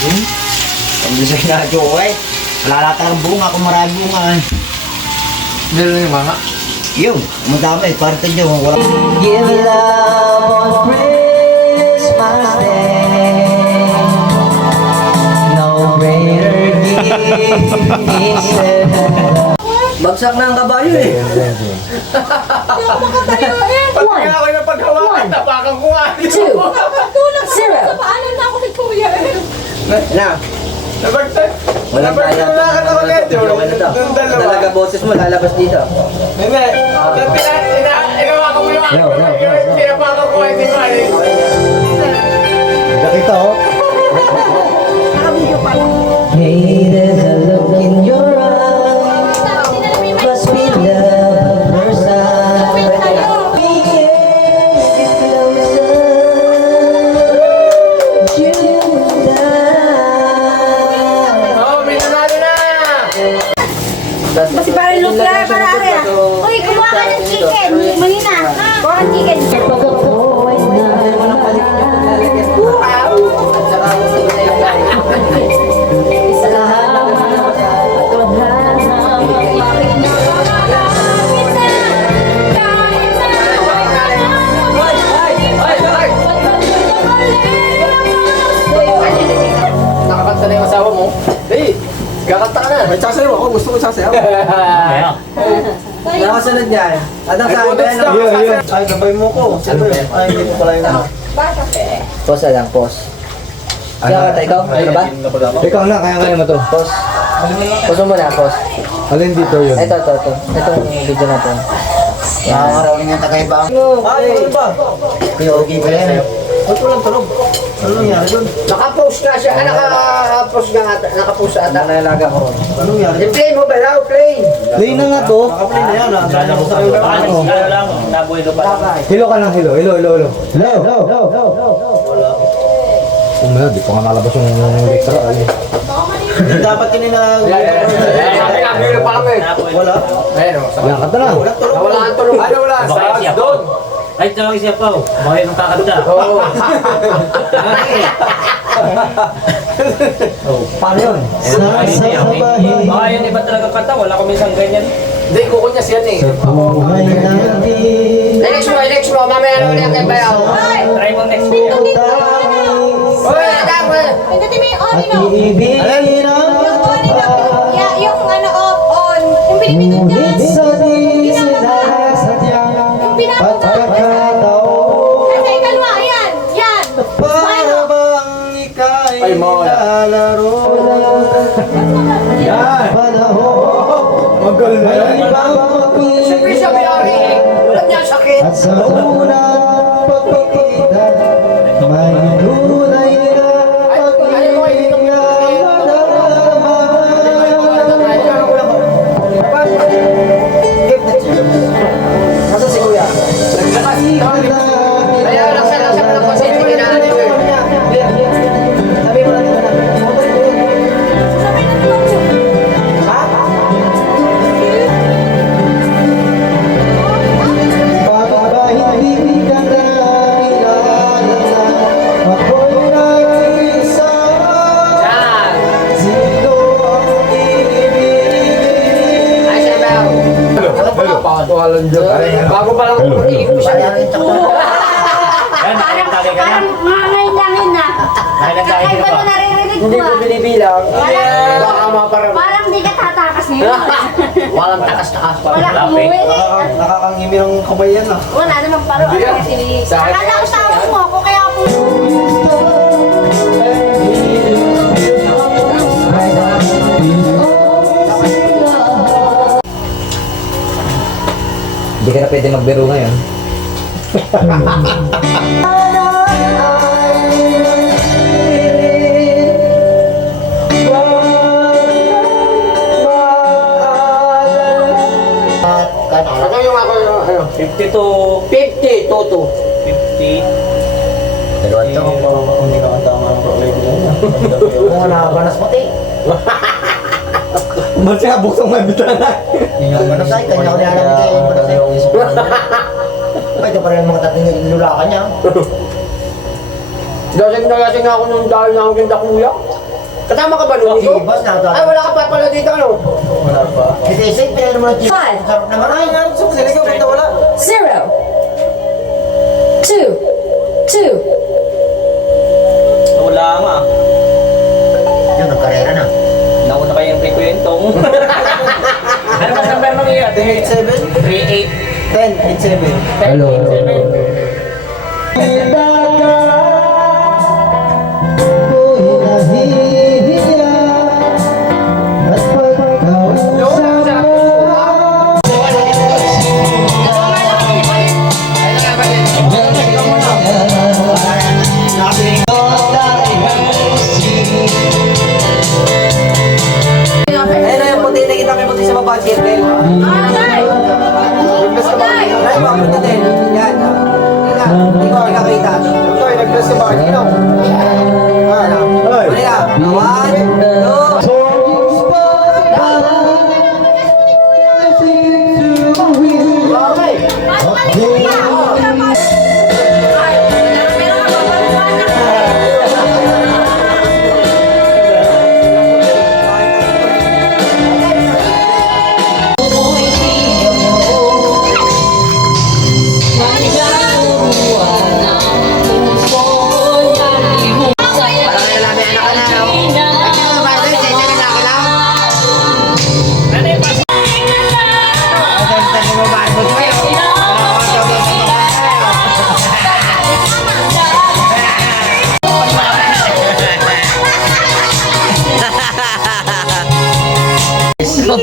Ang gusto na joke eh. Wala talagang bunga kung marami bunga eh. Hindi lang yung mga. Yun, madami. Parang tayo. Give love on Christmas Day. No greater gift is heaven. Bagsak na ang kabayo eh. Hindi ako makatayo eh. Pag ako yung paghawakan, tapakan ko nga. 2, 0. Sa paanan na ako ni Kuya eh. Na, Nabagtag. walang kaya. Nabagtag ako medyo. Yung dalawa. Talaga boses mo lalabas dito. Hindi. Inawa ko mo yung ako. Pinapakan ko hindi ba eh. Nakita oh. Nakabidyo pa. Hey, there's a look in your eyes. Must be love at first sight. We can't get closer. You and I. Oh, may nanalo na. Basi parang look lang, para area. Uy, kumuha ka ng chicken. Manina. Kuha ng chicken. Nakakanta na yung asawa mo? Hey, kakanta ka na. May sasayaw ako. Gusto ko sasayaw. Nakasunod niyan. Adang sa akin na. Ay, gabay mo ko. Ay, hindi ko pala yung Pause lang, pause. Kaya ka, ikaw? Ano ba? Ikaw na, kaya kaya mo to. Pause. Pause mo na, pause. Alin dito yun? Ito. Ito yung video natin. Nakakaraw niya tagay ba? Ay, ano ba? Kuya, okay ba yan? Ba't walang tulog? Ano nangyari doon? Nakapost nga siya. Nakapost nga ata. Nakapost ata. Ano nalaga ko? Ano nangyari? I-play mo ba daw? Play. Play na nga to. Nakaplay na yan. Nakasaya ko sa kayo. Hilo ka lang, hilo. Hello. Umaya, di pa nga nalabas yung literal. Dapat kanina... Pinapilo pa kami. Wala. Ayun o. Wala ka na. Nawala ang tulog. Ano wala? Sa doon. Kahit na siya pa, bakit nung kakanta? Oo. Paano yun? Baka yun iba talaga kanta, wala kami isang ganyan. Hindi, kukunyas yan eh. Next mo. Mamaya na ulit ang bayaw. Try mo next week. Uy, adam. Pindutin mo yung on and off. Ibigin ang Yung on and off. Yeah, yung ano off, on. Yung pinipindot dyan. Yung pinapunta. Nasa ikalwa, yan. Yan. Smile off. Ay, mawala. Yan! Magaling na yan. Siyempre siya may-ari eh. Wala niya sakit. At sa unang pagpapakita, may tunay na Nasa si Kuya? Kaya laksan mo lang kasi hindi na ano eh. Sabi mo lang ito na. Sabay na naman yun. Bakit ba hindi ka na kilala na ako'y nag-isa? Yan. Sino ang ibig? Ay, siya bayaw. Walang joke. Bago pa lang iigit mo siya. Yan, nakitali ka na. Parang ngayon lang yun na. Nakitali Kakaiba ka na ba? naririnig Hindi ko ko ah. binibilang. Baka maparang. Parang di ka tatakas ngayon. Walang takas-takas pa. Wala umuwi. Nakakangimi ng kamay yan ah. Wala naman paro. Hindi ah. Sa akin, Akala ko tawag mo ako kaya ako. Hindi ka na pwede magbiro ngayon. Ano yung ako yung ano? 50 to 50, toto. 50. Dalawa ito kung hindi ka kanta ang problema niya. Kung nakabanas pati. Ba't siya buksong may bitana? Yun yung banas ay, kanya ko nilalang kayo yung banas ay. Ay, ito pa rin yung mga tating nilulakan niya. Lasing na lasing ako nung dahil na ako kinda kuya. Kasama ka ba nung Si boss na ito. Ay, wala ka pa pala dito, ano? Wala pa. Ito isip, pinag naman ang Five. sarap naman. Ay, nga, gusto ko sila ka, wala. 0, 2, 2. Wala nga. Yun, nagkarera na. Nauna kayong rekwentong. Ano ba number mo ngayon? 387? 38. 1087. Hello. Ako'y nahihiya at pagkausap mo. Ayun na yung puti, nakita ko yung puti sa baba, circle. Alay! Alay! Ay, mga puti din. Yan. Hindi ko nakakita. Ito, nag-bless ka ba? Dito. Mali na. 1, 2. Okay.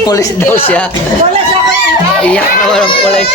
Pulis daw siya. Iyak na walang pulis.